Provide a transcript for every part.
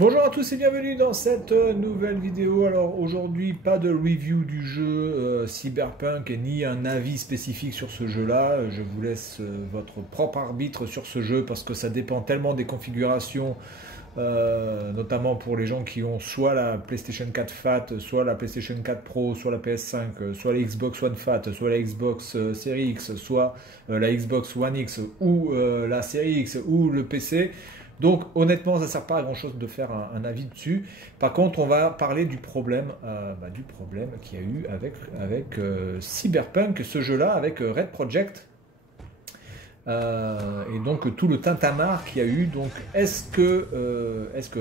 Bonjour à tous et bienvenue dans cette nouvelle vidéo. Alors aujourd'hui pas de review du jeu Cyberpunk ni un avis spécifique sur ce jeu là. Je vous laisse votre propre arbitre sur ce jeu parce que ça dépend tellement des configurations, notamment pour les gens qui ont soit la PlayStation 4 Fat, soit la PlayStation 4 Pro, soit la PS5, soit la Xbox One Fat, soit la Xbox Series X, soit la Xbox One X ou la Series X ou le PC. Donc honnêtement, ça ne sert pas à grand chose de faire un avis dessus. Par contre, on va parler du problème qu'il y a eu avec Cyberpunk, ce jeu-là, avec Red Project. Et donc tout le tintamarre qu'il y a eu. Donc est-ce que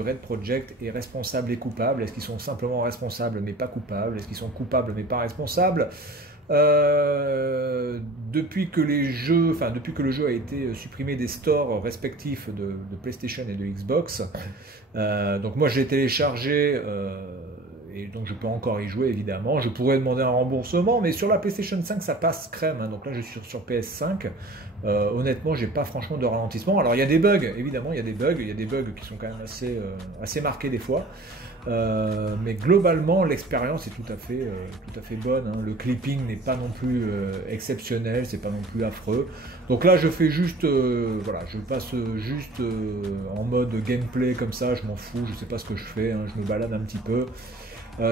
Red Project est responsable et coupable? Est-ce qu'ils sont simplement responsables mais pas coupables? Est-ce qu'ils sont coupables mais pas responsables? Depuis que le jeu a été supprimé des stores respectifs de PlayStation et de Xbox, donc moi j'ai téléchargé et donc je peux encore y jouer évidemment. Je pourrais demander un remboursement, mais sur la PlayStation 5 ça passe crème, hein. Donc là je suis sur PS5. Honnêtement, j'ai pas franchement de ralentissement. Alors il y a des bugs, évidemment, il y a des bugs qui sont quand même assez marqués des fois. Mais globalement, l'expérience est tout à fait bonne, hein. Le clipping n'est pas non plus exceptionnel, c'est pas non plus affreux. Donc là, je fais juste, voilà, je passe juste en mode gameplay comme ça, je m'en fous, je sais pas ce que je fais, hein, je me balade un petit peu.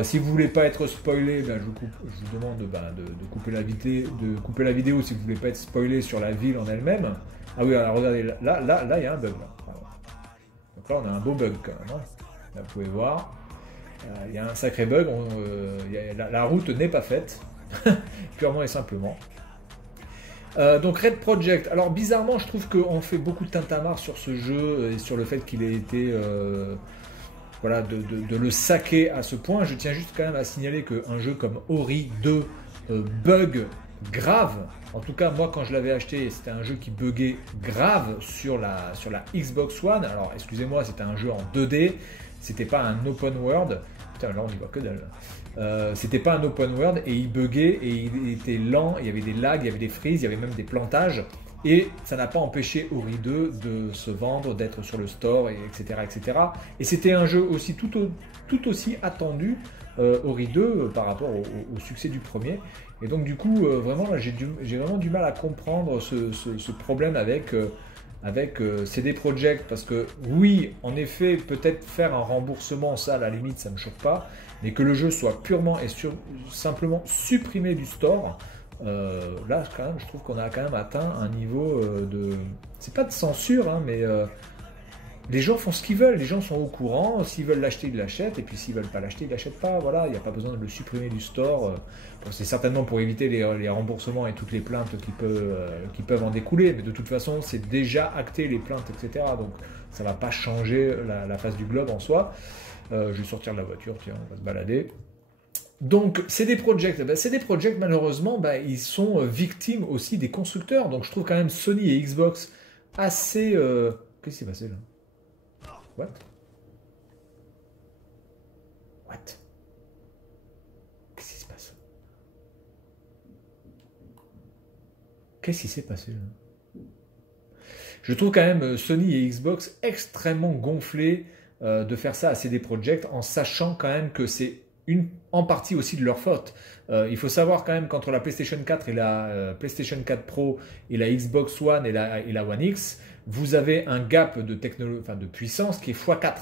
Si vous voulez pas être spoilé, ben, je vous demande de couper la vidéo si vous voulez pas être spoilé sur la ville en elle-même. Ah oui, alors regardez, là, il y a un bug. Là. Donc là, on a un beau bug quand même, hein. Là, vous pouvez voir. Il y a un sacré bug, la route n'est pas faite, purement et simplement. Donc Red Project, alors bizarrement je trouve qu'on fait beaucoup de tintamarre sur ce jeu et sur le fait qu'il ait été, voilà, de le saquer à ce point. Je tiens juste quand même à signaler qu'un jeu comme Ori 2 bug grave. En tout cas moi quand je l'avais acheté c'était un jeu qui buguait grave sur la Xbox One. Alors excusez-moi, c'était un jeu en 2D. C'était pas un open world. Putain, là on y voit que dalle. C'était pas un open world et il buguait et il était lent. Il y avait des lags, il y avait des freezes, il y avait même des plantages. Et ça n'a pas empêché Ori 2 de se vendre, d'être sur le store, etc., etc. Et c'était un jeu aussi tout aussi attendu, Ori 2, par rapport au succès du premier. Et donc du coup, vraiment, j'ai vraiment du mal à comprendre ce problème avec CD Projekt, parce que oui, en effet, peut-être faire un remboursement, ça à la limite ça me choque pas, mais que le jeu soit purement et simplement supprimé du store, là quand même je trouve qu'on a quand même atteint un niveau c'est pas de censure, hein, mais les gens font ce qu'ils veulent, les gens sont au courant, s'ils veulent l'acheter, ils l'achètent, et puis s'ils veulent pas l'acheter, ils l'achètent pas, voilà, il n'y a pas besoin de le supprimer du store. C'est certainement pour éviter les remboursements et toutes les plaintes qui peuvent en découler, mais de toute façon, c'est déjà acté, les plaintes, etc. Donc ça va pas changer la face du globe en soi. Je vais sortir de la voiture, tiens, on va se balader. Donc CD Projekt, CD Projekt malheureusement, ils sont victimes aussi des constructeurs, donc je trouve quand même Sony et Xbox assez... Qu'est-ce qui s'est passé là? What? Qu'est-ce qui se passe? Qu'est-ce qui s'est passé là? Je trouve quand même Sony et Xbox extrêmement gonflés de faire ça à CD Projekt, en sachant quand même que c'est en partie aussi de leur faute. Il faut savoir quand même qu'entre la PlayStation 4 et la PlayStation 4 Pro et la Xbox One et la One X, vous avez un gap de puissance qui est x4.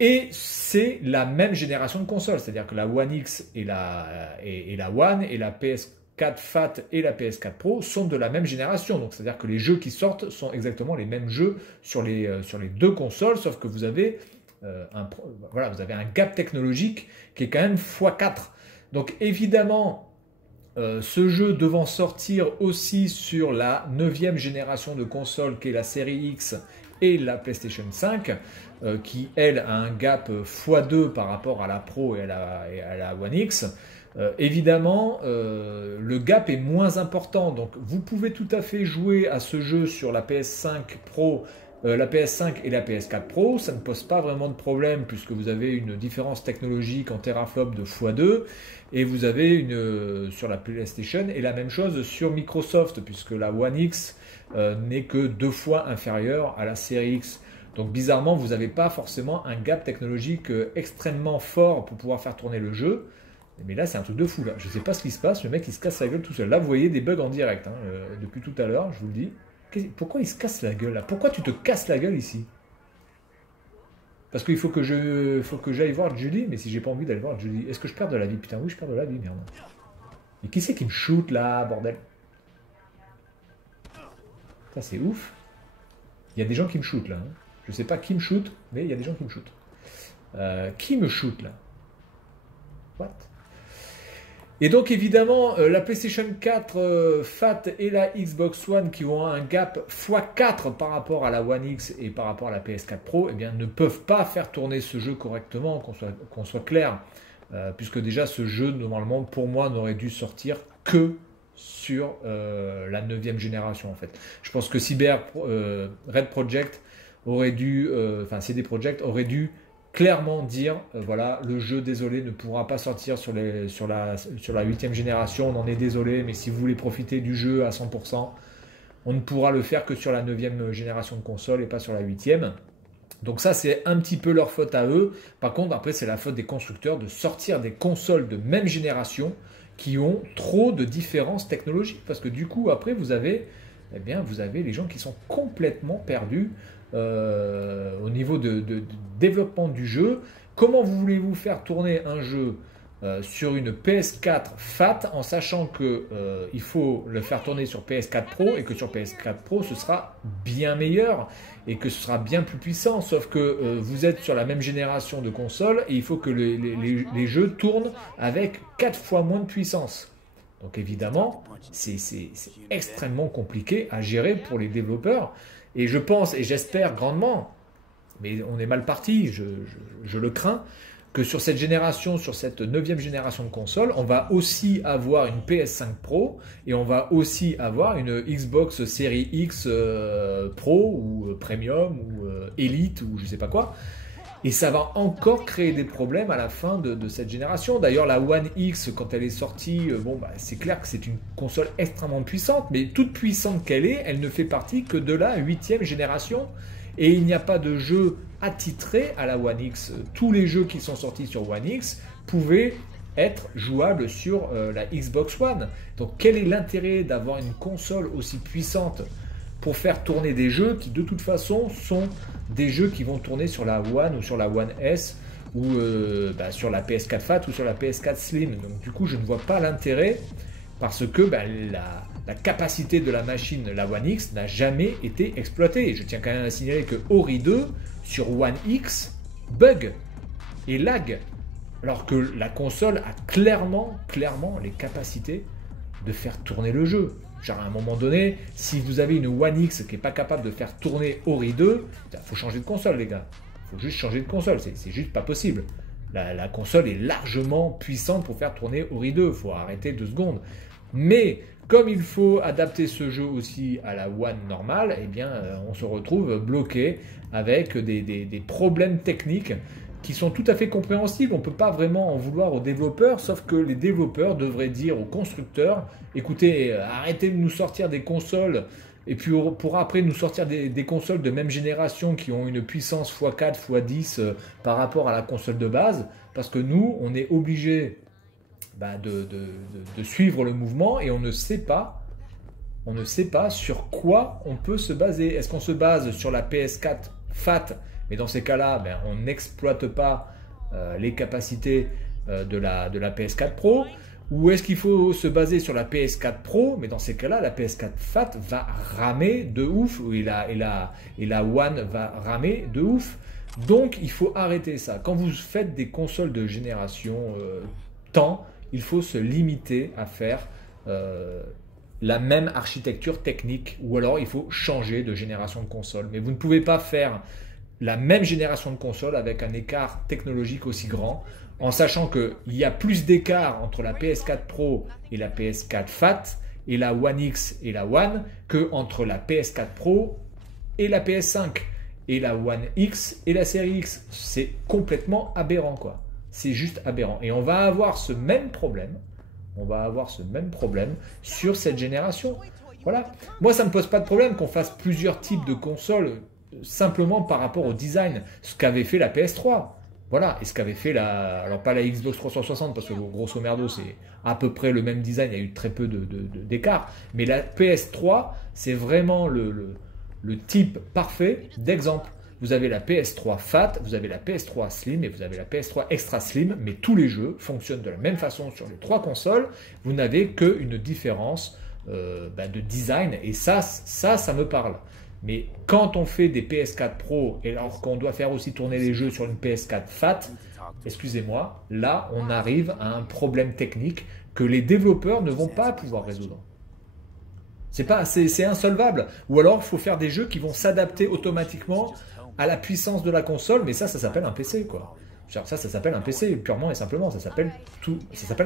Et c'est la même génération de consoles, c'est-à-dire que la One X et la One et la PS4 Fat et la PS4 Pro sont de la même génération. Donc c'est-à-dire que les jeux qui sortent sont exactement les mêmes jeux sur les deux consoles, sauf que vous avez vous avez un gap technologique qui est quand même x4. Donc évidemment, ce jeu devant sortir aussi sur la 9e génération de consoles qui est la série X et la PlayStation 5, qui elle a un gap x2 par rapport à la Pro et à la One X, évidemment le gap est moins important. Donc vous pouvez tout à fait jouer à ce jeu sur la PS5 Pro, la PS5 et la PS4 Pro, ça ne pose pas vraiment de problème puisque vous avez une différence technologique en teraflop de x2 et vous avez sur la PlayStation et la même chose sur Microsoft puisque la One X n'est que 2 fois inférieure à la série X. Donc bizarrement, vous n'avez pas forcément un gap technologique extrêmement fort pour pouvoir faire tourner le jeu. Mais là, c'est un truc de fou. Là. Je ne sais pas ce qui se passe. Le mec, il se casse la gueule tout seul. Là, vous voyez des bugs en direct. Hein, depuis tout à l'heure, je vous le dis. Pourquoi il se casse la gueule là? Pourquoi tu te casses la gueule ici? Parce qu'il faut que j'aille voir Julie. Mais si j'ai pas envie d'aller voir Julie, est-ce que je perds de la vie? Putain, oui, je perds de la vie, merde. Mais qui c'est qui me shoot là, bordel? Ça, c'est ouf. Il y a des gens qui me shootent là. Hein. Je sais pas qui me shoot, mais il y a des gens qui me shootent. Qui me shoot là? What? Et donc évidemment, la PlayStation 4 Fat et la Xbox One qui ont un gap x4 par rapport à la One X et par rapport à la PS4 Pro, eh bien, ne peuvent pas faire tourner ce jeu correctement, qu'on soit clair. Puisque déjà ce jeu, normalement, pour moi, n'aurait dû sortir que sur la 9e génération en fait. Je pense que Red Project aurait dû, CD Projekt aurait dû clairement dire voilà, le jeu, désolé, ne pourra pas sortir sur la 8e génération, on en est désolé, mais si vous voulez profiter du jeu à 100%, on ne pourra le faire que sur la 9e génération de console et pas sur la 8e. Donc ça, c'est un petit peu leur faute à eux. Par contre, après, c'est la faute des constructeurs de sortir des consoles de même génération qui ont trop de différences technologiques. Parce que du coup, après, vous avez les gens qui sont complètement perdus au niveau de développement du jeu. Comment voulez-vous faire tourner un jeu sur une PS4 Fat en sachant qu'il faut le faire tourner sur PS4 Pro et que sur PS4 Pro ce sera bien meilleur et que ce sera bien plus puissant, sauf que vous êtes sur la même génération de consoles et il faut que les jeux tournent avec 4 fois moins de puissance. Donc évidemment, c'est extrêmement compliqué à gérer pour les développeurs et je pense et j'espère grandement, mais on est mal parti, je le crains, que sur cette génération, sur cette 9e génération de console, on va aussi avoir une PS5 Pro et on va aussi avoir une Xbox Series X Pro ou Premium ou Elite ou je sais pas quoi. Et ça va encore créer des problèmes à la fin de cette génération. D'ailleurs, la One X, quand elle est sortie, c'est clair que c'est une console extrêmement puissante, mais toute puissante qu'elle est, elle ne fait partie que de la 8e génération. Et il n'y a pas de jeu attitré à la One X. Tous les jeux qui sont sortis sur One X pouvaient être jouables sur la Xbox One. Donc quel est l'intérêt d'avoir une console aussi puissante pour faire tourner des jeux qui de toute façon sont des jeux qui vont tourner sur la One ou sur la One S ou sur la PS4 Fat ou sur la PS4 Slim. Donc du coup je ne vois pas l'intérêt parce que la capacité de la machine, la One X, n'a jamais été exploitée. Je tiens quand même à signaler que Ori 2 sur One X bug et lag, alors que la console a clairement les capacités de faire tourner le jeu. Genre à un moment donné, si vous avez une One X qui n'est pas capable de faire tourner Ori 2, il faut changer de console les gars. Il faut juste changer de console, c'est juste pas possible. La console est largement puissante pour faire tourner Ori 2, il faut arrêter 2 secondes. Mais comme il faut adapter ce jeu aussi à la One normale, eh bien, on se retrouve bloqué avec des problèmes techniques qui sont tout à fait compréhensibles. On ne peut pas vraiment en vouloir aux développeurs, sauf que les développeurs devraient dire aux constructeurs, écoutez, arrêtez de nous sortir des consoles, et puis pour après nous sortir des consoles de même génération qui ont une puissance x4, x10 par rapport à la console de base, parce que nous, on est obligés de suivre le mouvement et on ne sait pas sur quoi on peut se baser. Est-ce qu'on se base sur la PS4 Fat, mais dans ces cas-là, on n'exploite pas les capacités de la PS4 Pro, ou est-ce qu'il faut se baser sur la PS4 Pro, mais dans ces cas-là, la PS4 Fat va ramer de ouf, et la One va ramer de ouf. Donc il faut arrêter ça. Quand vous faites des consoles de génération temps, il faut se limiter à faire la même architecture technique, ou alors il faut changer de génération de console. Mais vous ne pouvez pas faire la même génération de console avec un écart technologique aussi grand, en sachant qu'il y a plus d'écart entre la PS4 Pro et la PS4 Fat, et la One X et la One, que entre la PS4 Pro et la PS5, et la One X et la série X. C'est complètement aberrant, quoi. C'est juste aberrant. Et on va avoir ce même problème. Sur cette génération. Voilà. Moi, ça ne me pose pas de problème qu'on fasse plusieurs types de consoles. simplement par rapport au design, ce qu'avait fait la PS3. Voilà, et ce qu'avait fait alors pas la Xbox 360, parce que grosso merdo, c'est à peu près le même design, il y a eu très peu d'écart, mais la PS3, c'est vraiment le type parfait d'exemple. Vous avez la PS3 Fat, vous avez la PS3 Slim et vous avez la PS3 Extra Slim, mais tous les jeux fonctionnent de la même façon sur les trois consoles. Vous n'avez qu'une différence de design, et ça me parle. Mais quand on fait des PS4 Pro, et alors qu'on doit faire aussi tourner les jeux sur une PS4 Fat, excusez-moi, là on arrive à un problème technique que les développeurs ne vont pas pouvoir résoudre. C'est insolvable. Ou alors il faut faire des jeux qui vont s'adapter automatiquement à la puissance de la console, mais ça s'appelle un PC, quoi. Ça s'appelle un PC, purement et simplement, ça s'appelle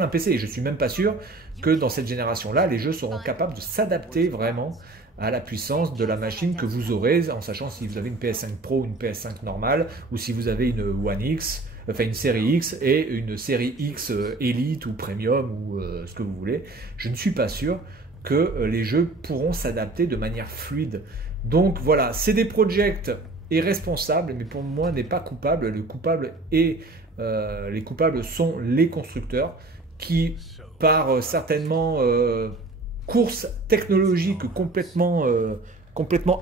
un PC. Et je suis même pas sûr que dans cette génération-là, les jeux seront capables de s'adapter vraiment à la puissance de la machine que vous aurez, en sachant si vous avez une PS5 Pro ou une PS5 normale, ou si vous avez une One X, enfin une série X et une série X Elite ou Premium ou ce que vous voulez. Je ne suis pas sûr que les jeux pourront s'adapter de manière fluide. Donc voilà, CD Projekt est responsable, mais pour moi n'est pas coupable. Les coupables sont les constructeurs qui, par certainement course technologique complètement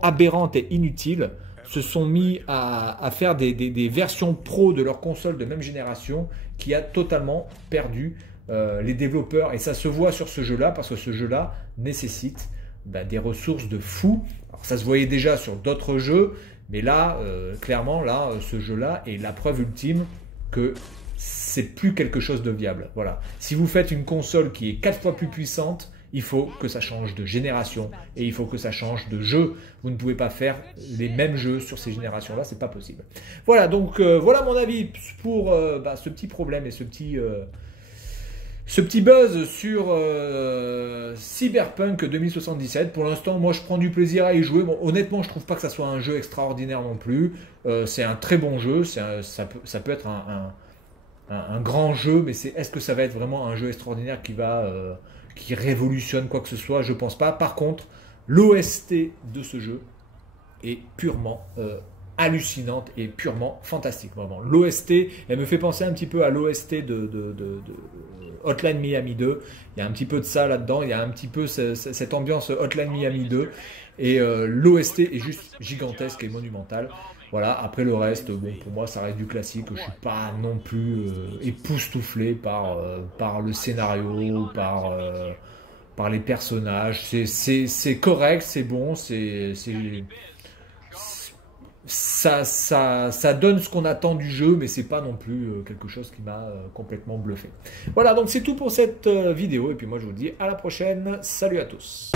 aberrante et inutile, se sont mis à faire des versions pro de leur console de même génération qui a totalement perdu les développeurs. Et ça se voit sur ce jeu-là, parce que ce jeu-là nécessite des ressources de fou. Alors, ça se voyait déjà sur d'autres jeux, mais là, clairement, là, ce jeu-là est la preuve ultime que c'est plus quelque chose de viable. Voilà. Si vous faites une console qui est 4 fois plus puissante, il faut que ça change de génération et il faut que ça change de jeu. Vous ne pouvez pas faire les mêmes jeux sur ces générations-là, c'est pas possible. Voilà, donc voilà mon avis pour ce petit problème et ce petit buzz sur Cyberpunk 2077. Pour l'instant, moi je prends du plaisir à y jouer. Bon, honnêtement, je trouve pas que ça soit un jeu extraordinaire non plus. C'est un très bon jeu. Ça peut être un grand jeu, mais est-ce que ça va être vraiment un jeu extraordinaire qui révolutionne quoi que ce soit? Je pense pas. Par contre, l'OST de ce jeu est purement hallucinante et purement fantastique. Vraiment, l'OST, elle me fait penser un petit peu à l'OST de Hotline Miami 2. Il y a un petit peu de ça là-dedans. Il y a un petit peu cette ambiance Hotline Miami 2. Et l'OST est juste gigantesque et monumental. Voilà, après le reste, bon, pour moi, ça reste du classique. Je suis pas non plus époustouflé par le scénario, par les personnages. C'est correct, c'est bon, ça donne ce qu'on attend du jeu, mais c'est pas non plus quelque chose qui m'a complètement bluffé. Voilà, donc c'est tout pour cette vidéo, et puis moi je vous dis à la prochaine. Salut à tous.